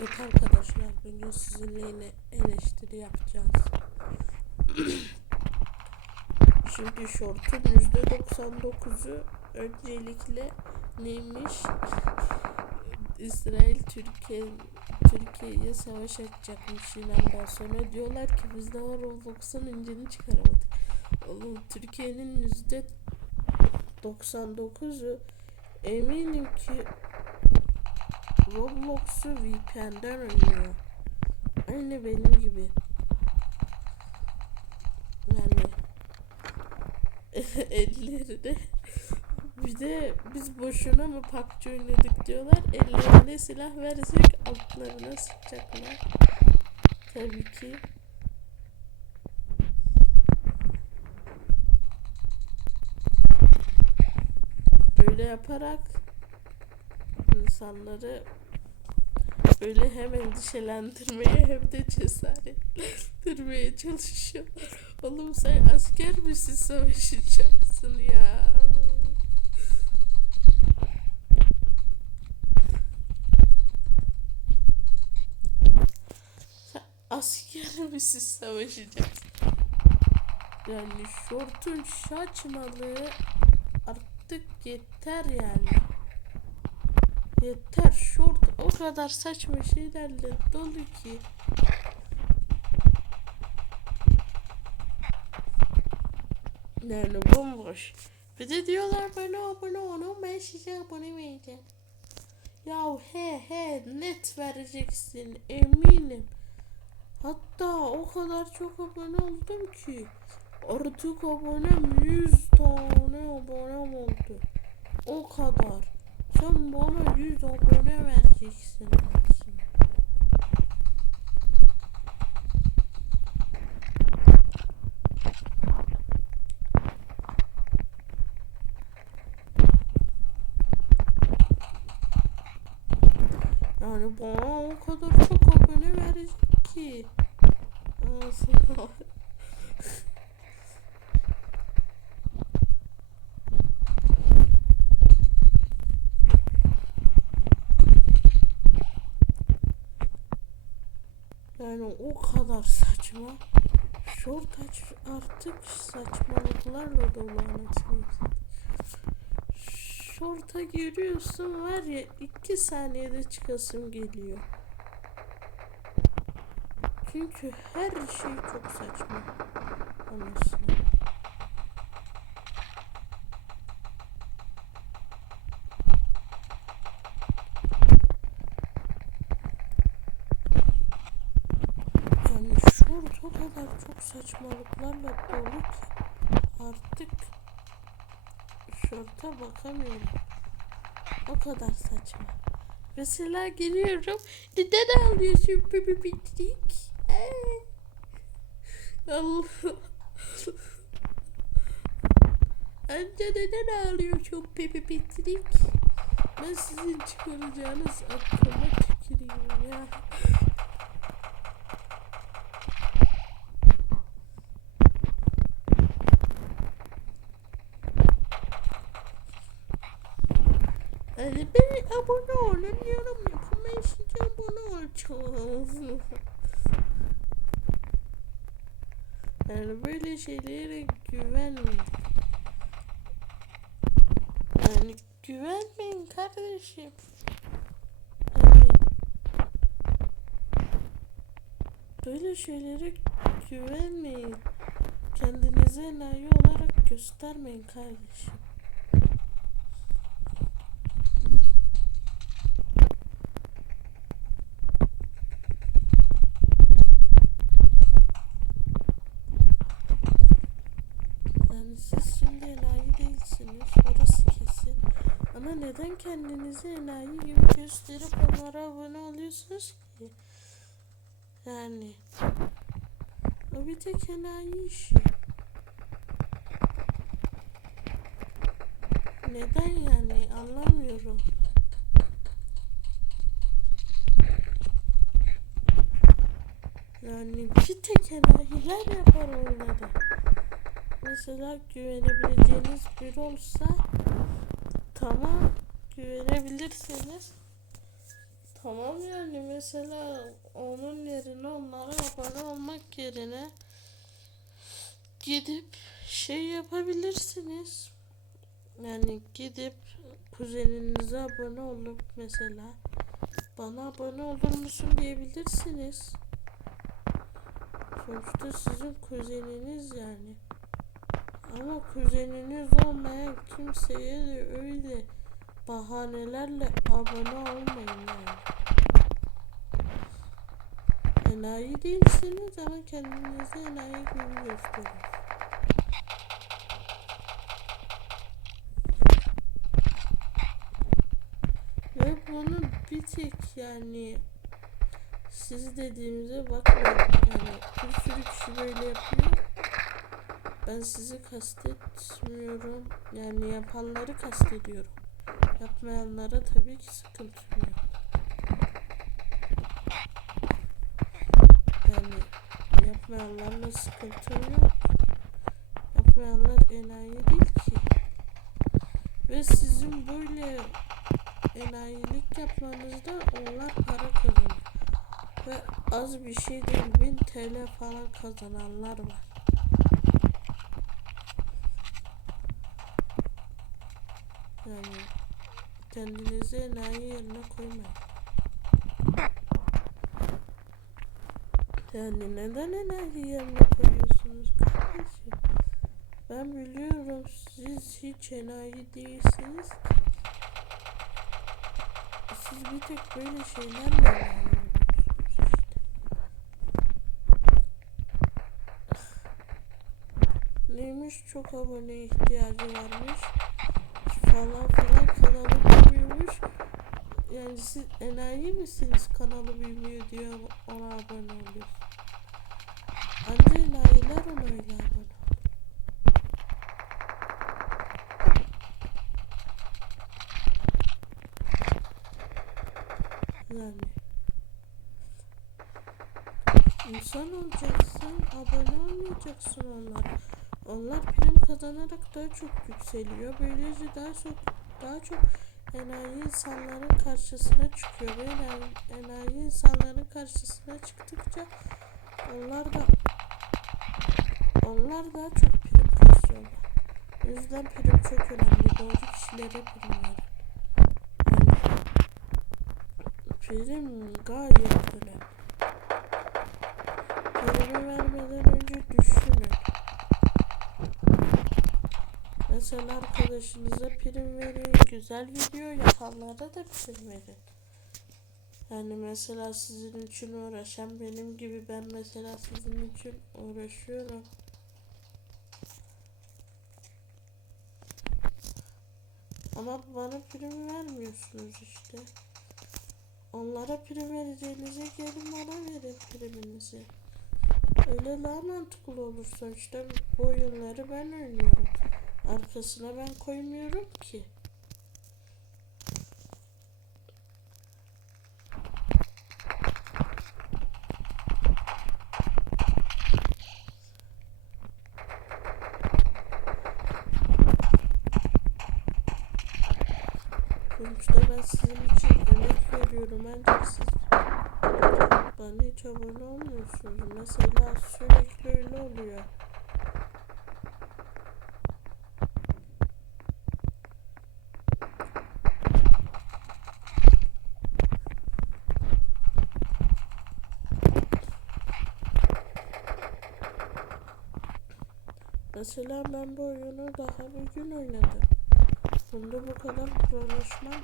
Evet arkadaşlar bugün sizinle yine eleştiri yapacağız. Şimdi şortun %99'u öncelikle neymiş? İsrail Türkiye Türkiye'ye savaş açacakmış Yunan'dan sonra diyorlar ki biz daha Roblox'un incini çıkaramadık. Oğlum Türkiye'nin yüzde 99'u eminim ki Roblox'u VPN'den oynuyor. Aynı benim gibi. Yani ellerine bir de biz boşuna mı PUBG oynadık diyorlar. Ellerine silah versek altlarına sıkacaklar. Tabii ki. Böyle yaparak insanları öyle hem endişelendirmeye hem de cesaretlendirmeye çalışıyorlar. Oğlum sen asker misin savaşacaksın ya? Asker misin savaşacaksın? Yani şortun saçmalığı artık yeter yani. Yeter şort o kadar saçma şeylerle dolu ki. Yani bomboş. Bir de diyorlar bana abone olun ben size abone vereceğim. Ya he he net vereceksin eminim. Hatta o kadar çok abone oldum ki. Artık abonem 100 tane abonem oldu. O kadar. Sen bana 100 abone vereceksin aslında. Yani bana o kadar çok abone verecek ki. Aslında. Yani o kadar saçma. Short aç artık saçmalıklarla dolu anasını. Short'a giriyorsun var ya iki saniyede çıkasım geliyor. Çünkü her şey çok saçma. Anasını. Yani short o kadar çok saçmalıklarla dolu ki artık şorta bakamıyorum. O kadar saçma. Mesela giriyorum. Neden ağlıyorsun bebi bittik? Allah. Anca neden ağlıyorsun bebi bittik? Ben sizin çıkaracağınız aklıma tüküreyim ya. Yani beni abone olun yorum yapın. Ben size abone olacağım. Yani böyle şeylere güvenmeyin. Yani güvenmeyin kardeşim. Yani böyle şeylere güvenmeyin. Kendinize enayi olarak göstermeyin kardeşim. Yani siz şimdi enayi değilsiniz. Orası kesin. Ama neden kendinizi enayi gibi gösterip onlara abone oluyorsunuz ki? Yani. O bir tek enayi işi. Neden yani anlamıyorum. Yani bir tek enayiler yapar onları. Mesela güvenebileceğiniz biri olsa tamam güvenebilirsiniz. Tamam yani mesela onun yerine onlara abone olmak yerine gidip şey yapabilirsiniz. Yani gidip kuzeninize abone olup mesela bana abone olur musun diyebilirsiniz. Sonuçta sizin kuzeniniz yani. Ama kuzeniniz olmayan kimseye de öyle bahanelerle abone olmayın yani. Enayi değilsiniz ama kendinizi enayi gibi gösterin. Ve bunu bir tek yani siz dediğimize bakmayın. Yani bir sürü kişi böyle yapıyor. Ben sizi kastetmiyorum. Yani yapanları kastediyorum. Yapmayanlara tabii ki sıkıntım yok. Yani yapmayanlarla sıkıntım yok. Yapmayanlar enayi değil ki. Ve sizin böyle enayilik yapmanızda onlar para kazanıyor. Ve az bir şey değil 1000 TL falan kazananlar var. Yani kendinizi enayi yerine koymayın. Yani neden enayi yerine koyuyorsunuz kardeşim? Ben biliyorum siz hiç enayi değilsiniz. Siz bir tek böyle şeylerle işte. Neymiş çok abone ihtiyacı varmış falan filan kanalı büyümüş. Yani siz enayi misiniz kanalı büyümüyor diyor ona abone oluyor. Anca enayiler ona öyle abone. Yani insan olacaksın, abone olmayacaksın onlara. Onlar prim kazanarak daha çok yükseliyor. Böylece daha çok daha çok enayi insanların karşısına çıkıyor. Ve enayi, insanların karşısına çıktıkça onlar da onlar daha çok prim kasıyorlar. O yüzden prim çok önemli. Doğru kişilere prim verin. Prim gayet önemli. Primi vermeden önce düşünün. Mesela arkadaşınıza prim verin. Güzel video yapanlara da prim verin. Yani mesela sizin için uğraşan benim gibi ben mesela sizin için uğraşıyorum. Ama bana prim vermiyorsunuz işte. Onlara prim vereceğinize gelin bana verin priminizi. Öyle daha mantıklı olur sonuçta bu oyunları ben oynuyorum. Arkasına ben koymuyorum ki. Sonuçta ben sizin için emek veriyorum ancak siz bana hiç abone olmuyorsunuz. Mesela sürekli öyle oluyor. Mesela ben bu oyunu daha bugün oynadım. Bunda bu kadar uğraşmam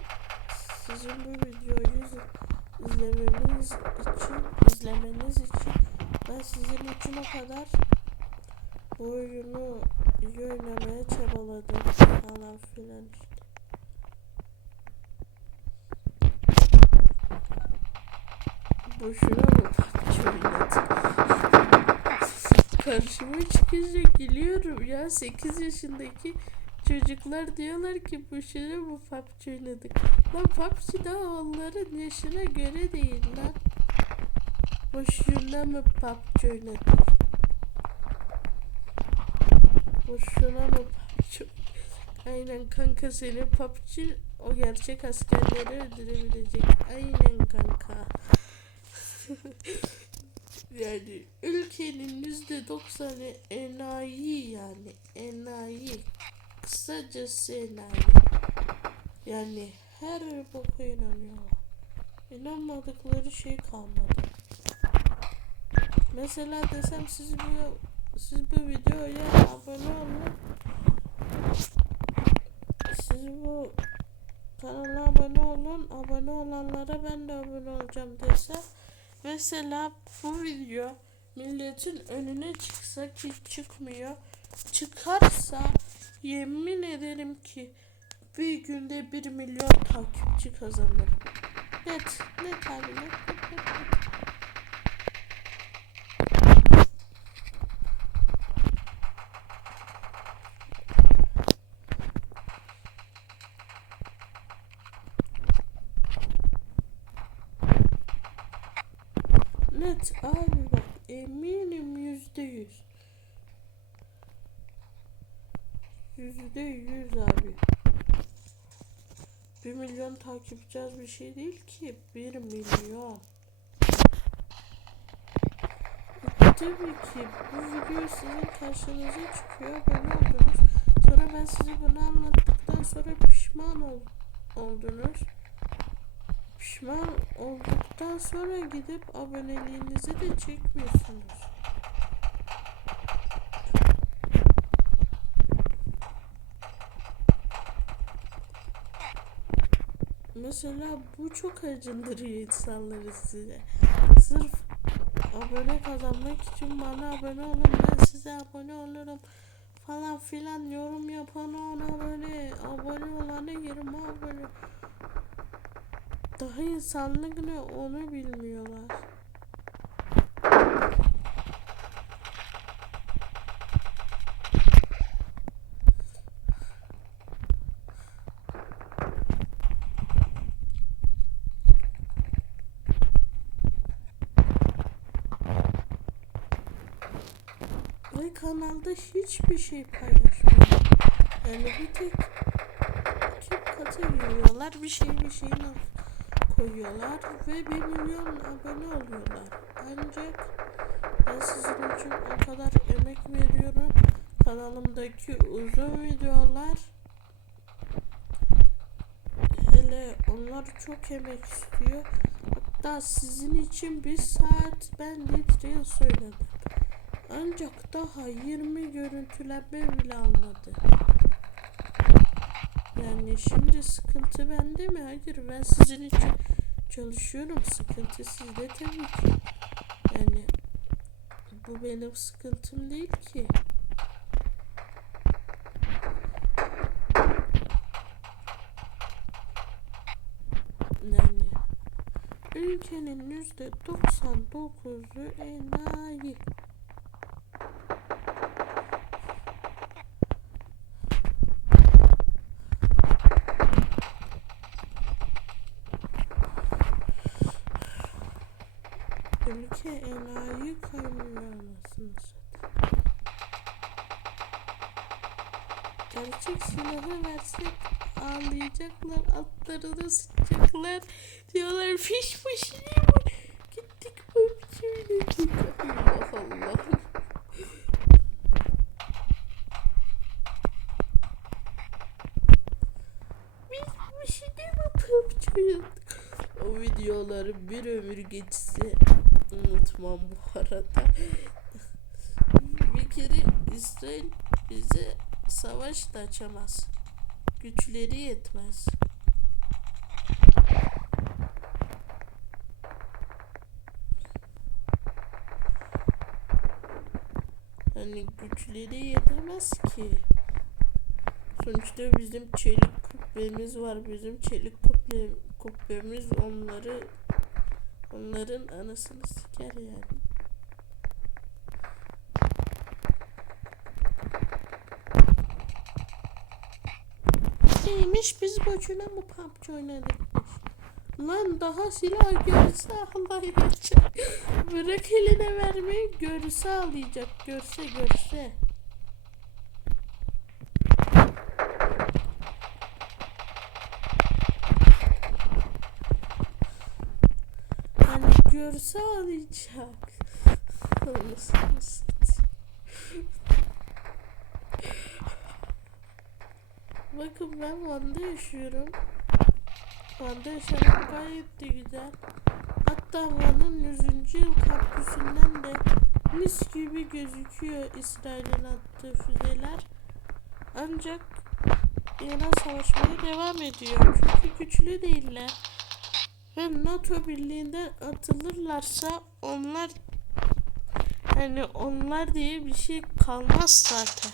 sizin bu videoyu iz- izlemeniz için izlemeniz için ben sizin için o kadar bu oyunu iyi oynamaya çabaladım falan filan işte. Boşuna mı PUBG? Karşıma çıkınca gülüyorum ya 8 yaşındaki çocuklar diyorlar ki boşuna mı PUBG oynadık? Lan PUBG daha onların yaşına göre değil lan. Boşuna mı PUBG oynadık? Boşuna mı PUBG? Aynen kanka senin PUBG o gerçek askerleri öldürebilecek. %90 enayi yani enayi kısacası enayi yani her boka inanıyorlar inanmadıkları şey kalmadı. Mesela desem siz bu siz bu videoya abone olun. Siz bu kanala abone olun. Abone olanlara ben de abone olacağım desem. Mesela bu video milletin önüne çıksa ki çıkmıyor. Çıkarsa yemin ederim ki bir günde bir milyon takipçi kazanırım. Net, net abi net, net. Net abi bak eminim yüzde yüz. Yüzde yüz abi. Bir milyon takipçi az bir şey değil ki. Bir milyon. E, Tabii ki bu video sizin karşınıza çıkıyor. Abone oldunuz. Sonra ben size bunu anlattıktan sonra pişman ol, oldunuz. Pişman olduktan sonra gidip aboneliğinizi de çekmiyorsunuz. Mesela bu çok acındırıyor insanları size. Sırf abone kazanmak için bana abone olun ben size abone olurum falan filan yorum yapana ona böyle abone olana 20 abone daha insanlık ne onu bilmiyorlar. Ve kanalda hiçbir şey paylaşmıyor. Yani bir tek iki katı yiyorlar bir şey bir şeyin koyuyorlar ve 1 milyon abone oluyorlar. Ancak ben sizin için o kadar emek veriyorum. Kanalımdaki uzun videolar hele onlar çok emek istiyor. Hatta sizin için bir saat ben litre söyledim. Ancak daha 20 görüntülenme bile almadı. Yani şimdi sıkıntı bende mi? Hayır ben sizin için çalışıyorum. Sıkıntı sizde tabii ki. Yani bu benim sıkıntım değil ki. Yani ülkenin yüzde 99'u enayi. Ülke enayi satayım. Gerçek silahı versek ağlayacaklar, atlarını sıçacaklar. Diyorlar fiş fiş bu. Gittik öpçüydük. Allah Allah. Biz bu şey mi PUBG O videoları bir ömür geçse unutmam bu arada. Bir kere İsrail bize savaş da açamaz. Güçleri yetmez. Hani güçleri yetemez ki. Sonuçta bizim çelik kubbemiz var. Bizim çelik kubbe, kubbemiz onları onların anasını siker yani. Demiş biz boşuna mı PUBG oynadıkmış. Lan daha silah görse ağlayacak. Bırak eline vermeyi görse ağlayacak. Görse görse. Hani görse ağlayacak. Anasını satayım. Bakın ben Van'da yaşıyorum. Van'da yaşamak gayet de güzel. Hatta Van'ın 100. yıl kampüsünden de mis gibi gözüküyor İsrail'in attığı füzeler. Ancak İran savaşmaya devam ediyor. Çünkü güçlü değiller. Ve NATO birliğinden atılırlarsa onlar hani onlar diye bir şey kalmaz zaten.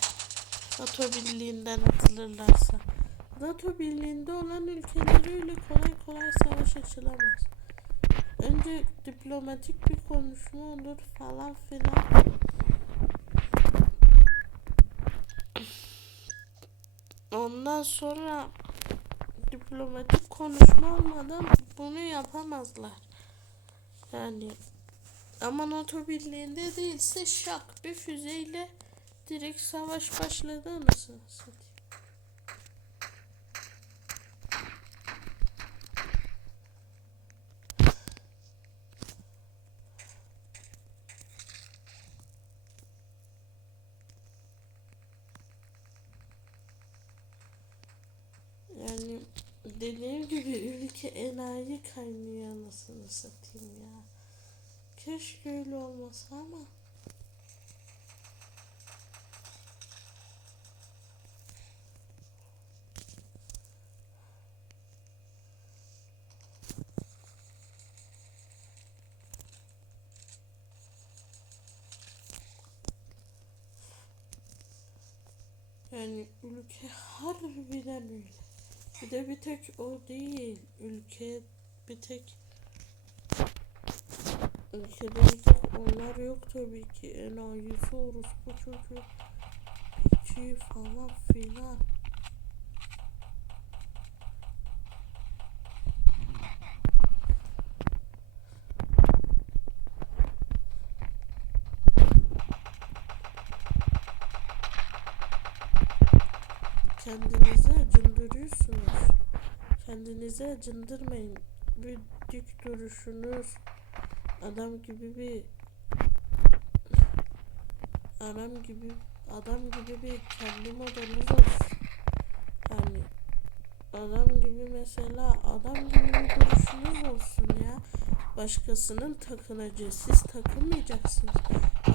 NATO birliğinden atılırlarsa. NATO birliğinde olan ülkelere öyle kolay kolay savaş açılamaz. Önce diplomatik bir konuşma olur falan filan. Ondan sonra diplomatik konuşma olmadan bunu yapamazlar. Yani ama NATO birliğinde değilse şak bir füzeyle direkt savaş başladı anasını satayım. Yani dediğim gibi ülke enayi kaynıyor anasını satayım ya. Keşke öyle olmasa ama. Yani ülke harbiden öyle. Bir de bir tek o değil. Ülke bir tek ülkede bir tek onlar yok tabii ki. Enayisi orospu çocuğu. Piçi falan filan. Kendinizi acındırıyorsunuz. Kendinizi acındırmayın. Bir dik duruşunuz, adam gibi bir adam gibi adam gibi bir kendi modeliniz olsun. Yani adam gibi mesela adam gibi bir duruşunuz olsun ya. Başkasının takınacağı siz takılmayacaksınız.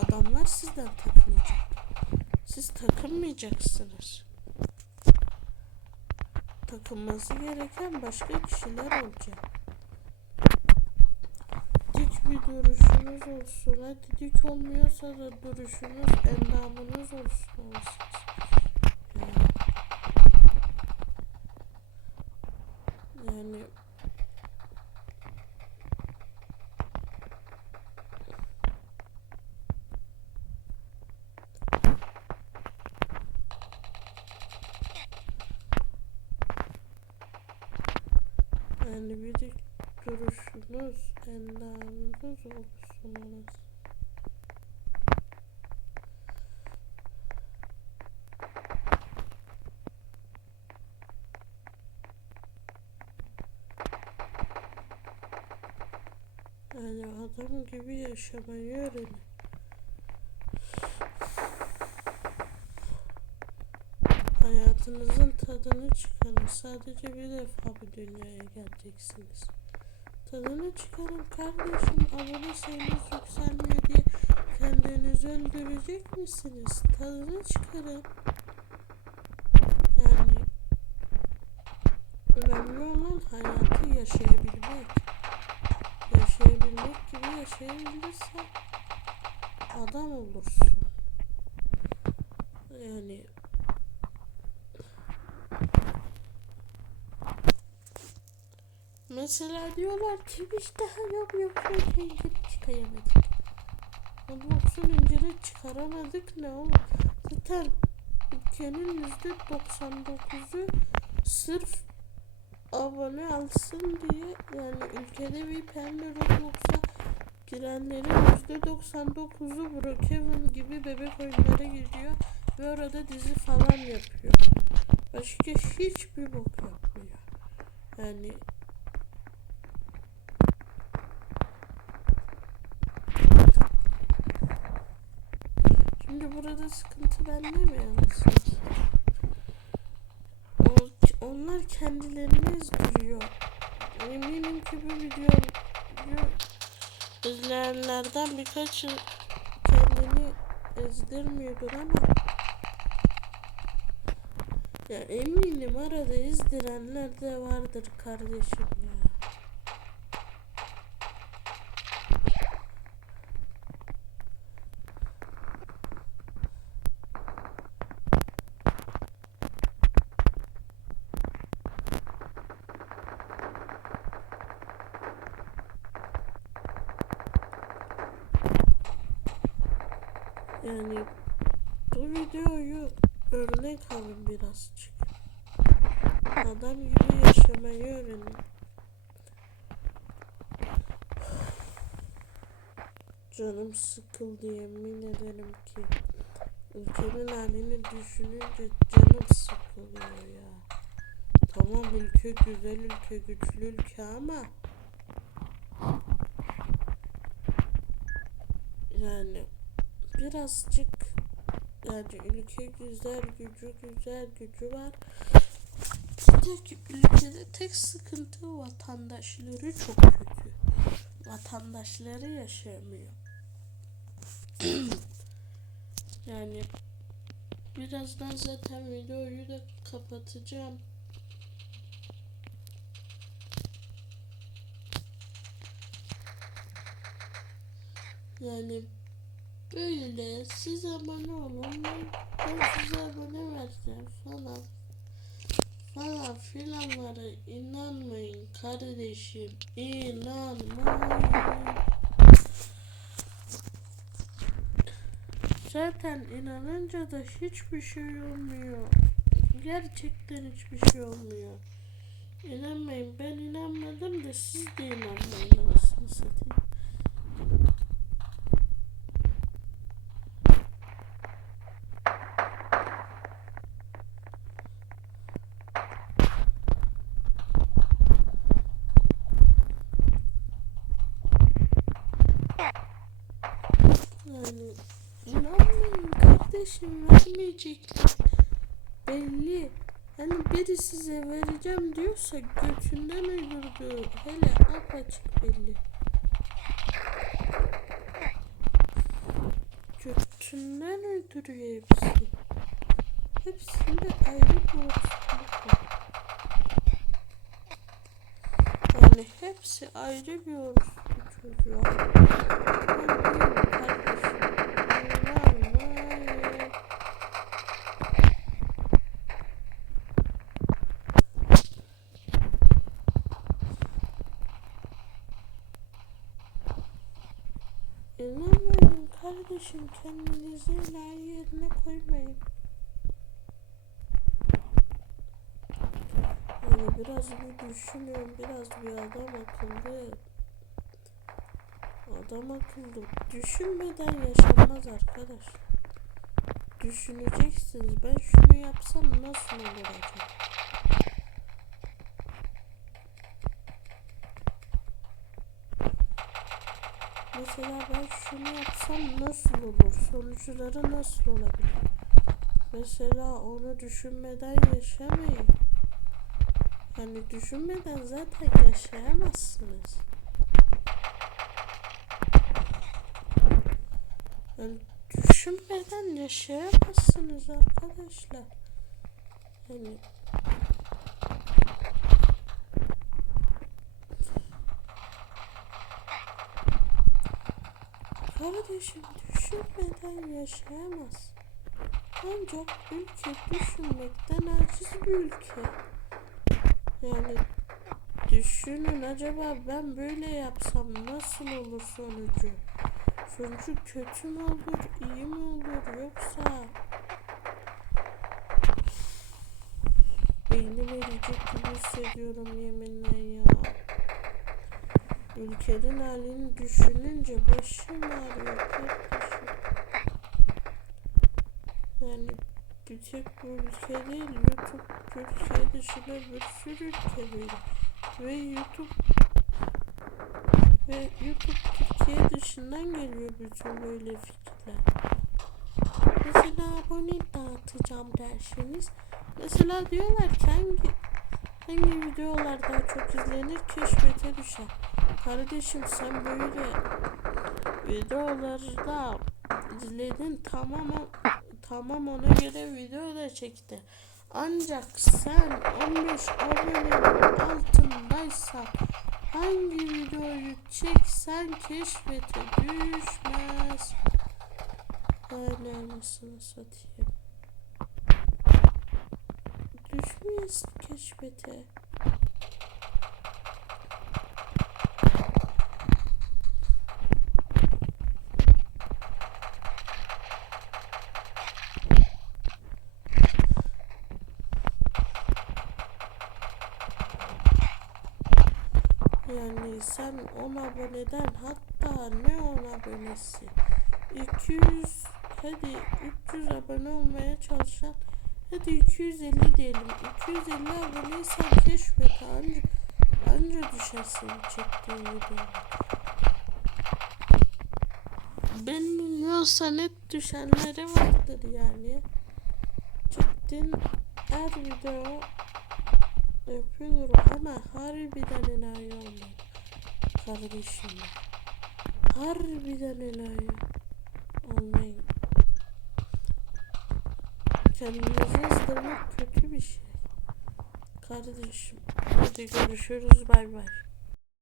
Adamlar sizden takınacak. Siz takılmayacaksınız takılması gereken başka kişiler olacak. Dik bir duruşunuz olsun. Hadi dik olmuyorsa da duruşunuz, endamınız olsun. olsun. Yani, yani Yani bir dik duruşunuz, endamınız anasını. Yani adam gibi yaşamayı öğrenin. Hayatınızın tadını çıkarın. Sadece bir defa bu dünyaya geleceksiniz. Tadını çıkarın kardeşim. Abone sayınız yükselmiyor diye kendinizi öldürecek misiniz? Tadını çıkarın. Yani önemli olan hayatı yaşayabilmek. Yaşayabilmek gibi yaşayabilirsen adam olursun. Yani Mesela diyorlar ki biz daha yok yok yok inciri çıkaramadık. Roblox'un inciri çıkaramadık ne oğlum? Zaten ülkenin yüzde 99'u sırf abone alsın diye yani ülkede VPN'le Roblox'a girenlerin yüzde 99'u Brookhaven gibi bebek oyunlara giriyor ve orada dizi falan yapıyor. Başka hiçbir bok yapmıyor. Yani sonra sıkıntı bende mi? O, onlar kendilerini ezdiriyor. Eminim ki bu videoyu izleyenlerden birkaçı kendini ezdirmiyordur ama ya eminim arada izdirenler de vardır kardeşim ya. Yani bu videoyu örnek alın birazcık. Adam gibi yaşamayı öğrenin. Canım sıkıldı yemin ederim ki. Ülkenin halini düşününce canım sıkılıyor ya. Tamam ülke güzel ülke güçlü ülke ama yani birazcık yani ülke güzel gücü güzel gücü var. Tek ülkede tek sıkıntı vatandaşları çok kötü. Vatandaşları yaşamıyor. yani birazdan zaten videoyu da kapatacağım. Yani böyle siz abone olun ben, size abone vereceğim falan falan filanlara inanmayın kardeşim inanmayın. Zaten inanınca da hiçbir şey olmuyor. Gerçekten hiçbir şey olmuyor. İnanmayın ben inanmadım da siz de inanmayın anasını satayım Yani inanmayın kardeşim vermeyecekler. Belli. Hani biri size vereceğim diyorsa götünden uydurdu. Hele apaçık belli. Götünden uyduruyor hepsi. Hepsinde ayrı bir var. Yani hepsi ayrı bir olasılık kardeşim. İnanmayın. Kardeşim kendinizi enayi yerine koymayın. Yani biraz bir düşünün, biraz bir adam akıllı. Adam akıllı. Düşünmeden yaşanmaz arkadaş. Düşüneceksiniz. Ben şunu yapsam nasıl olur acaba? Mesela ben şunu yapsam nasıl olur? Sonuçları nasıl olabilir? Mesela onu düşünmeden yaşamayın. Yani düşünmeden zaten yaşayamazsınız. Yani düşünmeden yaşayamazsınız arkadaşlar. Yani Kardeşim düşünmeden yaşayamaz. Ancak ülke düşünmekten aciz bir ülke. Yani düşünün acaba ben böyle yapsam nasıl olur sonucu? Sonucu kötü mü olur, iyi mi olur yoksa beynim eriyecek gibi hissediyorum yeminle ya. Ülkenin halini düşününce başım ağrıyor kardeşim. Yani bir tek bu ülke değil, YouTube Türkiye dışında bir sürü ülke böyle. Ve YouTube ve YouTube Türkiye dışından geliyor bütün böyle fikirler. Mesela abone dağıtacağım derseniz. Mesela diyorlar ki hangi, hangi videolar daha çok izlenir keşfete düşer. Kardeşim sen böyle videoları da izledin tamam tamam ona göre video da çekti. Ancak sen 15 abonenin altındaysa hangi videoyu çeksen keşfete düşmez. Öyle anasını satayım. Düşmeyiz keşfete. Yani sen 10 aboneden hatta ne 10 abonesi? 200 hadi 300 abone olmaya çalışan hadi 250 diyelim. 250 aboneysen keşfet anca, anca düşersin çektiğin videolar. Benim yoksa net düşenleri vardır yani. Çektiğin her video yapıyorum ama harbiden enayi olmayın kardeşim. Harbiden enayi olmayın. Kendinizi ızdırmak kötü bir şey. Kardeşim. Hadi görüşürüz bay bay.